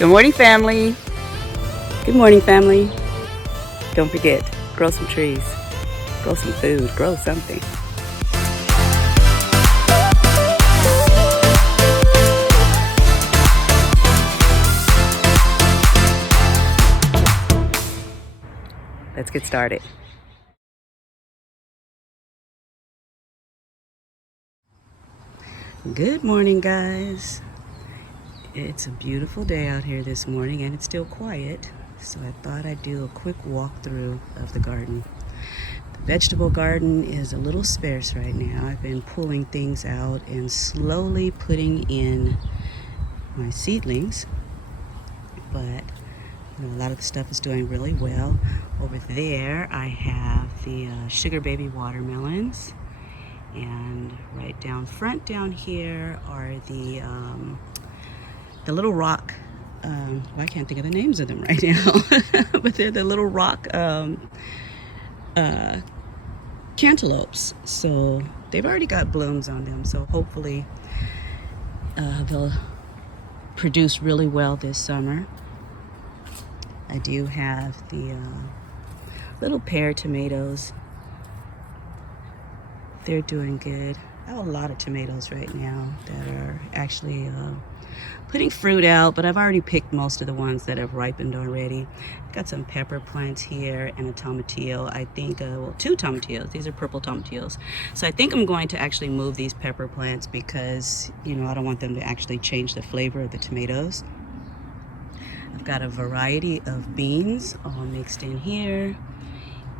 Good morning, family. Good morning, family. Don't forget, grow some trees, grow some food, grow something. Let's get started. Good morning, guys. It's a beautiful day out here this morning and it's still quiet, so I thought I'd do a quick walkthrough of the garden. The vegetable garden is a little sparse right now. I've been pulling things out and slowly putting in my seedlings, but a lot of the stuff is doing really well. Over there I have the sugar baby watermelons, and right down front down here are the little rock, well, I can't think of the names of them right now, but they're the little rock cantaloupes. So they've already got blooms on them, so hopefully they'll produce really well this summer. I do have the little pear tomatoes. They're doing good. I have a lot of tomatoes right now that are actually putting fruit out, but I've already picked most of the ones that have ripened already. Got some pepper plants here and a tomatillo. I think, well, 2 tomatillos. These are purple tomatillos. So I think I'm going to actually move these pepper plants because, I don't want them to actually change the flavor of the tomatoes. I've got a variety of beans all mixed in here.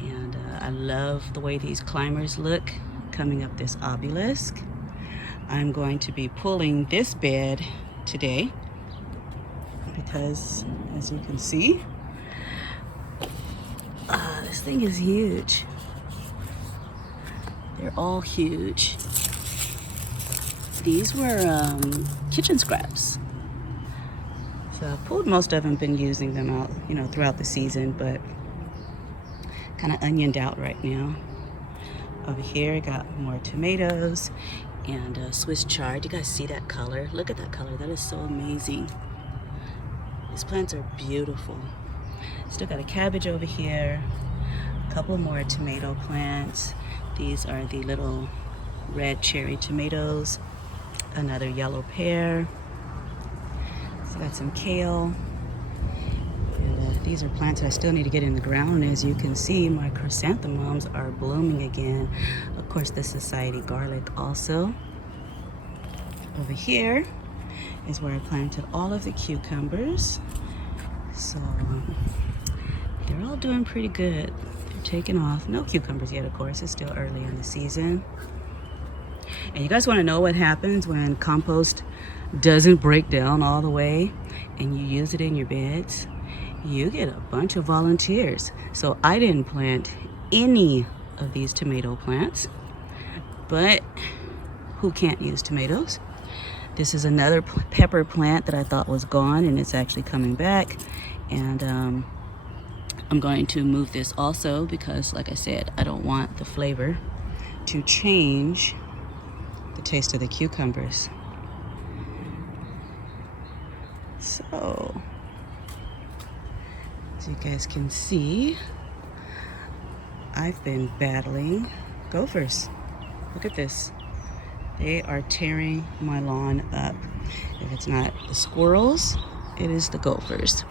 And I love the way these climbers look coming up this obelisk. I'm going to be pulling this bed today because, as you can see, this thing is huge. They're all huge. These were kitchen scraps. So I pulled most of them, been using them out, throughout the season, but kind of onioned out right now. Over here I got more tomatoes and Swiss chard. You guys see that color? Look at that color. That is so amazing. These plants are beautiful. Still got a cabbage over here. A couple more tomato plants. These are the little red cherry tomatoes. Another yellow pear. So got some kale. And these are plants that I still need to get in the ground. As you can see, my chrysanthemums are blooming again. Of course, the society garlic also. Over here is where I planted all of the cucumbers. So they're all doing pretty good. They're taking off. No cucumbers yet, of course. It's still early in the season. And you guys want to know what happens when compost doesn't break down all the way and you use it in your beds? You get a bunch of volunteers. So I didn't plant any of these tomato plants, but who can't use tomatoes? This is another pepper plant that I thought was gone, and it's actually coming back. And I'm going to move this also because, like I said, I don't want the flavor to change the taste of the cucumbers. So, as you guys can see, I've been battling gophers. Look at this. They are tearing my lawn up. If it's not the squirrels, it is the gophers.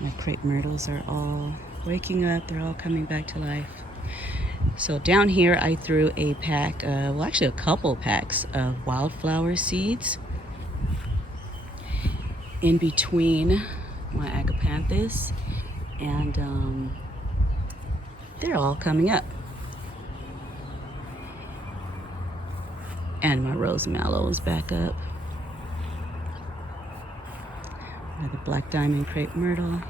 My crepe myrtles are all waking up. They're all coming back to life. So down here I threw a pack, well, actually a couple packs of wildflower seeds in between my agapanthus, and they're all coming up. And my rose mallow is back up. Another black diamond crepe myrtle.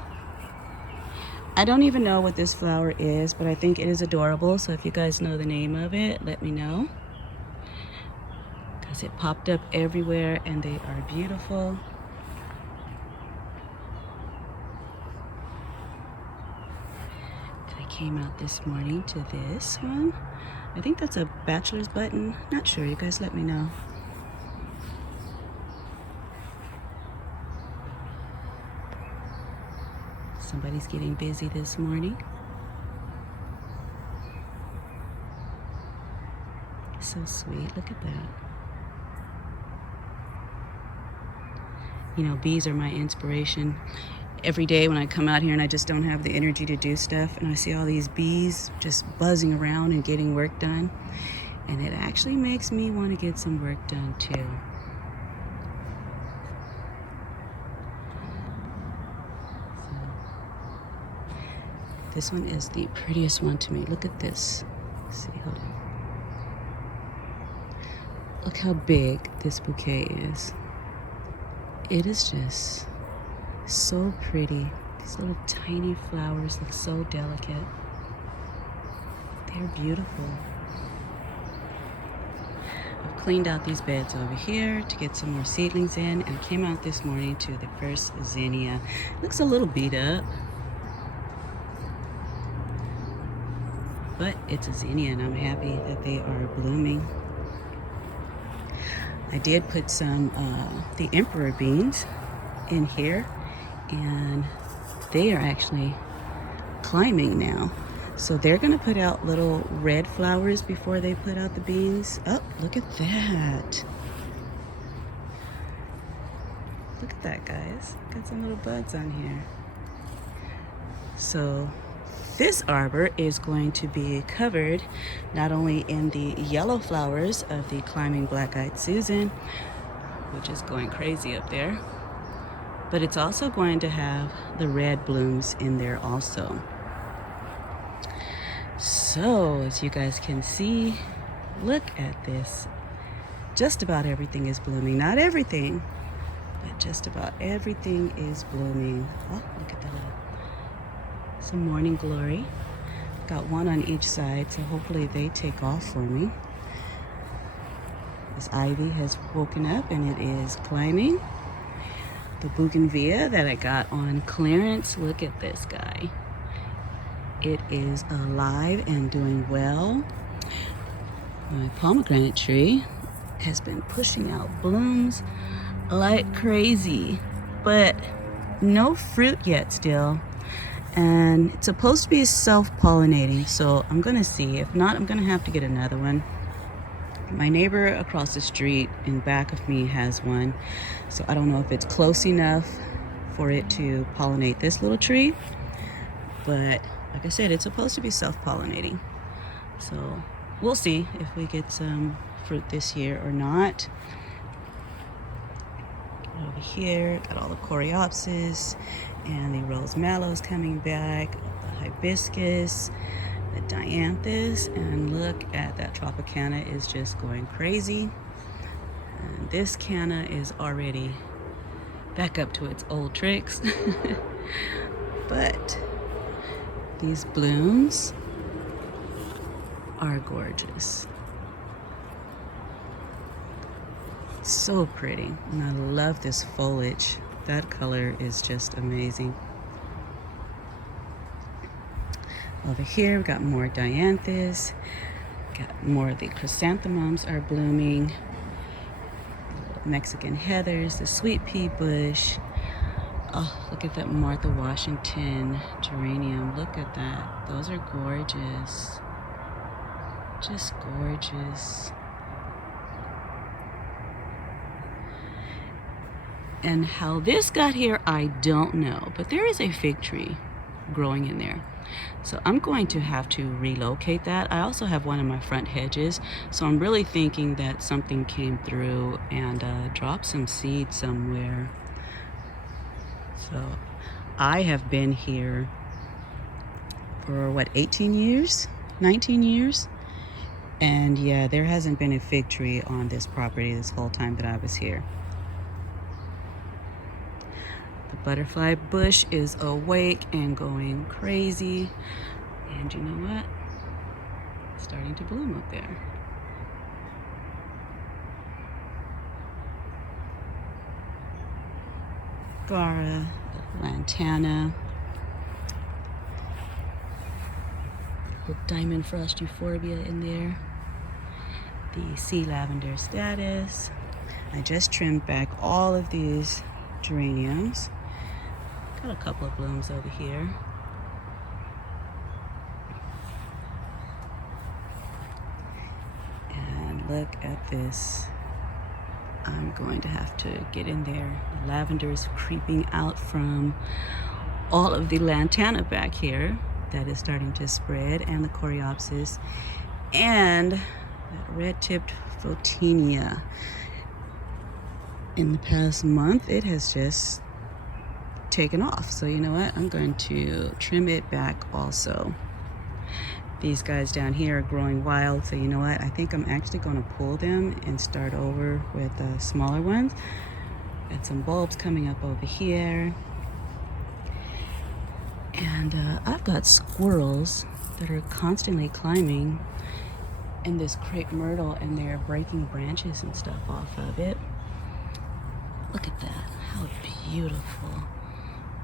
I don't even know what this flower is, but I think it is adorable. So if you guys know the name of it, let me know. Because it popped up everywhere and they are beautiful. I came out this morning to this one. I think that's a bachelor's button. Not sure, you guys let me know. Somebody's getting busy this morning. So sweet. Look at that. You know, bees are my inspiration. Every day when I come out here and I just don't have the energy to do stuff, and I see all these bees just buzzing around and getting work done, and it actually makes me want to get some work done too. So, this one is the prettiest one to me. Look at this. Let's see, hold on. Look how big this bouquet is. It is just so pretty. These little tiny flowers look so delicate. They're beautiful. I've cleaned out these beds over here to get some more seedlings in, and came out this morning to the first zinnia. Looks a little beat up, but it's a zinnia and I'm happy that they are blooming. I did put some the emperor beans in here, and they are actually climbing now. So they're gonna put out little red flowers before they put out the beans. Oh, look at that. Look at that, guys. Got some little buds on here. So this arbor is going to be covered not only in the yellow flowers of the climbing black-eyed Susan, which is going crazy up there, but it's also going to have the red blooms in there also. So as you guys can see, look at this. Just about everything is blooming. Not everything, but just about everything is blooming. Oh, look at that. Some morning glory. Got one on each side, so hopefully they take off for me. This ivy has woken up and it is climbing. The Bougainvillea that I got on clearance, look at this guy. It is alive and doing well. My pomegranate tree has been pushing out blooms like crazy, but no fruit yet still. And it's supposed to be self-pollinating, so I'm gonna see. If not, I'm gonna have to get another one. My neighbor across the street in back of me has one, so I don't know if it's close enough for it to pollinate this little tree, but like I said, it's supposed to be self-pollinating. So we'll see if we get some fruit this year or not. Over here, got all the coreopsis and the rose mallows coming back, the hibiscus, the dianthus, and look at that tropicana is just going crazy. And this canna is already back up to its old tricks. But these blooms are gorgeous. So pretty, and I love this foliage. That color is just amazing. Over here we got more dianthus, got more of the chrysanthemums are blooming, Mexican heathers, the sweet pea bush. Oh, look at that Martha Washington geranium. Look at that. Those are gorgeous. Just gorgeous. And how this got here, I don't know. But there is a fig tree growing in there. So I'm going to have to relocate that. I also have one in my front hedges. So I'm really thinking that something came through and dropped some seed somewhere. So I have been here for what, 18 years, 19 years? And yeah, there hasn't been a fig tree on this property this whole time that I was here. The butterfly bush is awake and going crazy. And you know what? It's starting to bloom up there. Gara, lantana, little diamond frost euphorbia in there. The sea lavender status. I just trimmed back all of these geraniums. Got a couple of blooms over here. And look at this. I'm going to have to get in there. The lavender is creeping out from all of the lantana back here that is starting to spread, and the coreopsis, and that red-tipped photinia. In the past month, it has just taken off. So you know what? I'm going to trim it back also. These guys down here are growing wild, so you know what? I think I'm actually going to pull them and start over with smaller ones. Got some bulbs coming up over here. And I've got squirrels that are constantly climbing in this crepe myrtle, and they're breaking branches and stuff off of it. Look at that. How beautiful.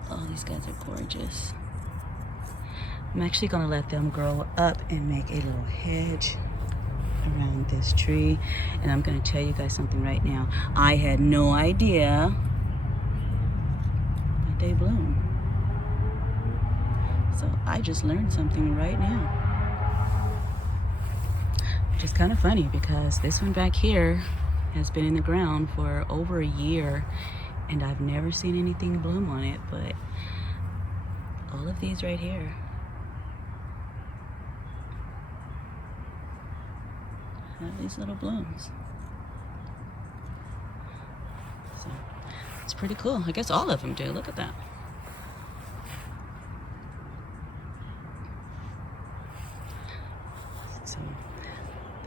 Oh, these guys are gorgeous. I'm actually going to let them grow up and make a little hedge around this tree. And I'm going to tell you guys something right now. I had no idea that they bloom. So I just learned something right now. Which is kind of funny because this one back here has been in the ground for over a year and I've never seen anything bloom on it, but all of these right here have these little blooms. So it's pretty cool. I guess all of them do. Look at that. So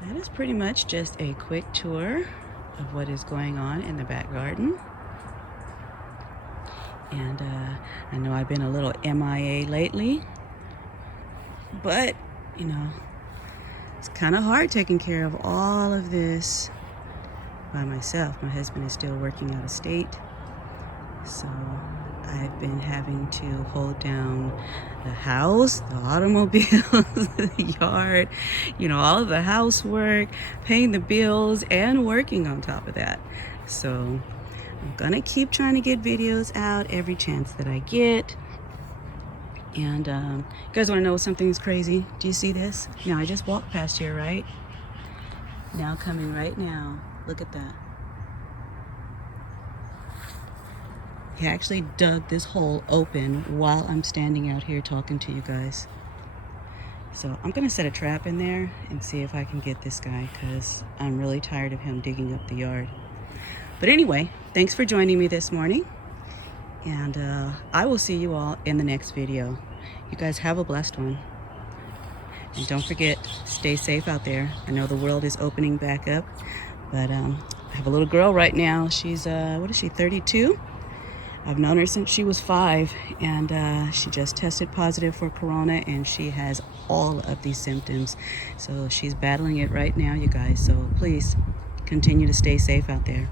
that is pretty much just a quick tour of what is going on in the back garden. And I know I've been a little MIA lately, but you know, it's kind of hard taking care of all of this by myself. My husband is still working out of state, so I've been having to hold down the house, the automobiles, the yard, you know, all of the housework, paying the bills, and working on top of that. So I'm gonna keep trying to get videos out every chance that I get. And you guys want to know something's crazy? Do you see this? Now I just walked past here, right? Now coming right now. Look at that. He actually dug this hole open while I'm standing out here talking to you guys. So I'm gonna set a trap in there and see if I can get this guy, because I'm really tired of him digging up the yard. But anyway, thanks for joining me this morning. And I will see you all in the next video. You guys have a blessed one. And don't forget, stay safe out there. I know the world is opening back up, but I have a little girl right now. She's, what is she, 32? I've known her since she was 5, and she just tested positive for corona, and she has all of these symptoms. So she's battling it right now, you guys. So please continue to stay safe out there.